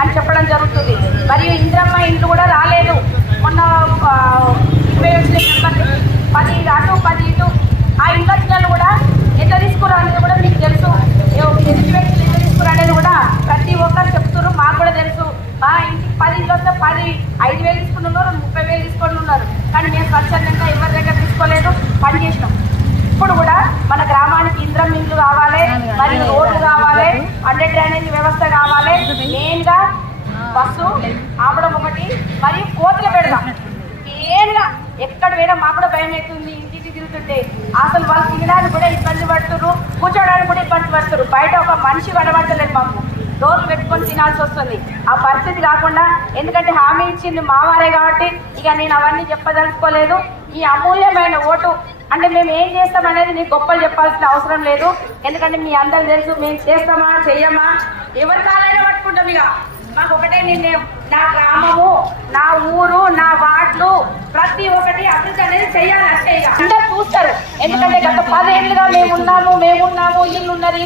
అని చెప్పడం జరుగుతుంది. మరియు ఇంద్రమ్మ ఇండ్లు కూడా రాలేదు. మొన్న 20 వచ్చిన 10 అటు 10 ఇటు ఆ ఇండ్ల పిల్లలు కూడా ఎంత తీసుకురా అనేది కూడా మీకు తెలుసు. ఎదుటి వ్యక్తులు ఎంత తీసుకురా అనేది కూడా ప్రతి ఒక్కరు చెప్తున్నారు. మాకు కూడా తెలుసు. మా ఇంటికి 10 ఇంట్లో వస్తే 5,000 తీసుకుని ఉన్నారు, 30,000 తీసుకొని ఉన్నారు. కానీ మేము స్వచ్ఛందంగా ఎవరి దగ్గర తీసుకోలేదు, పని చేసినాం. ఇప్పుడు కూడా మన గ్రామానికి ఇంద్రం ఇండ్లు కావాలి, మరియు రోడ్లు కావాలి, అండర్ డ్రైనేజ్ వ్యవస్థ కావాలి. మెయిన్గా బస్సు ఆపడం ఒకటి, మరియు కోతులు పెడదాం. మెయిన్గా ఎక్కడ పోయినా మాకు కూడా భయం అవుతుంది. ఇంటికి తిరుగుతుంటే అసలు వాళ్ళు తినడానికి కూడా ఇబ్బంది పడుతున్నారు, కూర్చోడానికి కూడా ఇబ్బంది పడుతున్నారు. బయట ఒక మనిషి కనబడతలేదు. మాకు డోర్లు పెట్టుకొని తినాల్సి వస్తుంది. ఆ పరిస్థితి కాకుండా, ఎందుకంటే హామీ ఇచ్చింది మావారే కాబట్టి ఇక నేను అవన్నీ చెప్పదలుచుకోలేదు. ఈ అమూల్యమైన ఓటు అంటే మేము ఏం చేస్తాం అనేది నీకు గొప్పలు చెప్పాల్సిన అవసరం లేదు. ఎందుకంటే మీ అందరూ తెలుసు మేము చేస్తామా చెయ్యమా ఎవరి కాలైనా పట్టుకుంటాం. ఇక మాకు ఒకటే నిర్ణయం, నా గ్రామము, నా ఊరు, నా వార్డులు ప్రతి ఒక్కటి అభివృద్ధి అనేది చెయ్యాలి. అంటే ఇక అందరూ చూస్తారు. ఎందుకంటే గత 10 ఏళ్ళుగా మేమున్నాము, వీళ్ళున్నారు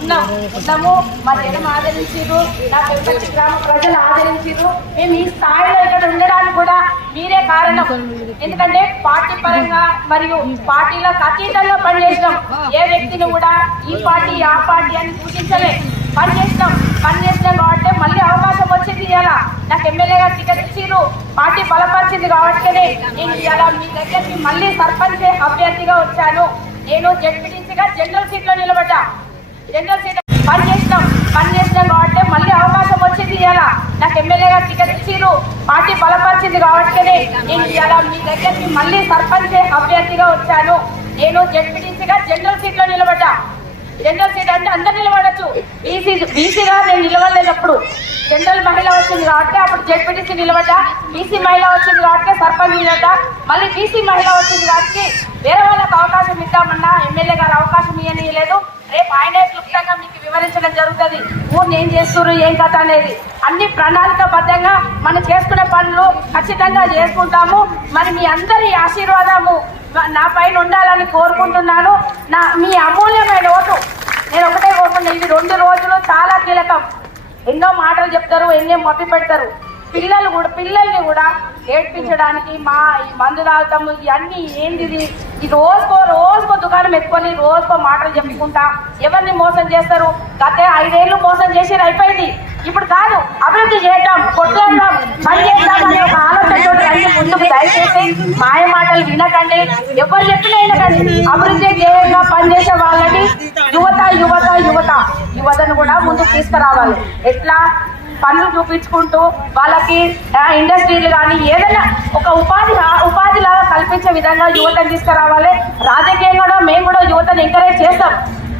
ఉన్నాము. మా జనం ఆదరించారు, నా పెద్దపల్లి గ్రామ ప్రజలు ఆదరించారు. మేము ఈ స్థాయిలో ఇక్కడ ఉండడానికి కూడా మీరే కారణం. ఎందుకంటే పార్టీ పరంగా మరియు పార్టీలకు అతీతంగా పనిచేసినాం. ఏ వ్యక్తిని కూడా ఈ పార్టీ ఆ పార్టీ అని సూచించలే. పనిచేసినాం కాబట్టి మళ్ళీ అవకాశం వచ్చింది. ఇలా నాకు ఎమ్మెల్యేగా టికెట్ ఇచ్చిరు, పార్టీ బలపరిచింది కాబట్టి నేను ఇలా మీ దగ్గరికి మళ్ళీ సర్పంచ్ అభ్యర్థిగా వచ్చాను. నేను జెడ్పీటీసీగా జనరల్ సీట్లో నిలబడ్డా. జనరల్ సీట్ పనిచేసినాం కాబట్టి మళ్ళీ అవకాశం వచ్చింది. ఇలా నాకు ఎమ్మెల్యేగా టికెట్ ఇచ్చిరు, పార్టీ బలపరిచింది కాబట్టి నేను ఇలా మీ దగ్గరికి మళ్ళీ సర్పంచ్ అభ్యర్థిగా వచ్చాను. నేను జెడ్పీటీసీగా జనరల్ సీట్లో నిలబడ్డా. జనరల్ సీట్ అంటే అందరు నిలబడచ్చు. బీసీగా నేను నిలబడలేనప్పుడు జనరల్ మహిళ వచ్చింది కాబట్టి అప్పుడు జెడ్పీటీసీ నిలబడ్డా. బీసీ మహిళ వచ్చింది కాబట్టి సర్పంచ్ నిలబడ్డా. మళ్ళీ బీసీ మహిళ వచ్చింది కాబట్టి వేరే వాళ్ళకి అవకాశం ఇద్దామన్నా ఎమ్మెల్యే గారు అవకాశం ఇవ్వలేదు. రేపు ఆయనే క్లుప్తంగా మీకు వివరించడం జరుగుతుంది. ఊరిని ఏం చేస్తున్నారు, ఏం కథ అనేది అన్ని ప్రణాళికబద్ధంగా మనం చేసుకునే పనులు ఖచ్చితంగా చేసుకుంటాము. మరి మీ అందరి ఆశీర్వాదము నా పైన ఉండాలని కోరుకుంటున్నాను. మీ అమూల్యమైన ఓటు నేను ఒకటే కోరుకుంటున్నాను. ఇది 2 రోజులు చాలా కీలకం. ఎన్నో మాటలు చెప్తారు, ఎన్నో మప్పి పెడతారు. పిల్లల్ని కూడా ఏడ్పించడానికి ఈ మందు తాగుతాము ఇవన్నీ ఏంది. ఈ రోజుకో దుకాణం ఎత్తుకొని రోజుకో మాటలు చెప్పుకుంటా ఎవరిని మోసం చేస్తారు. గత 5 ఏళ్ళు మోసం చేసి అయిపోయింది. ఇప్పుడు కాదు, అభివృద్ధి చేద్దాం, కొట్లాడదాం, పని చేద్దాం అనే ఒక ఆలోచనతో ముందుకు దయచేసి మాయ మాటలు వినకండి. ఎవరు చెప్పినా వినకండి. అభివృద్ధి ధ్యేయంగా పనిచేసే వాళ్ళని యువతను కూడా ముందుకు తీసుకురావాలి. ఎట్లా పనులు చూపించుకుంటూ వాళ్ళకి ఇండస్ట్రీలు కానీ ఏదైనా ఒక ఉపాధిలాగా కల్పించే విధంగా యువతను తీసుకురావాలి. రాజకీయంగా మేము కూడా యువతను ఎంకరేజ్ చేస్తాం.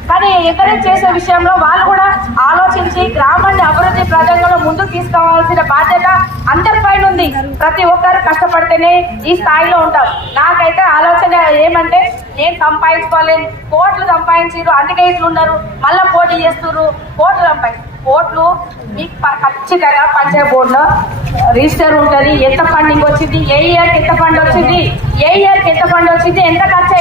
కానీ ఎంకరేజ్ చేసే విషయంలో వాళ్ళు కూడా ఆలోచించి గ్రామాన్ని అభివృద్ధి ప్రదంలో ముందుకు తీసుకోవాల్సిన బాధ్యత అందరిపైన ఉంది. ప్రతి ఒక్కరు కష్టపడితేనే ఈ స్థాయిలో ఉంటాం. నాకైతే ఆలోచన ఏమంటే నేను సంపాదించుకోలేను, కోట్లు సంపాదించారు అందుకే ఇట్లు ఉన్నారు, మళ్ళీ పోటీ చేస్తున్నారు. కోట్లు మీకు ఖచ్చితంగా పంచాయతీ బోర్డులో రిజిస్టర్ ఉంటుంది. ఎంత ఫండింగ్ వచ్చింది, ఏ ఇయర్కి ఎంత ఫండ్ వచ్చింది, ఎంత ఖర్చు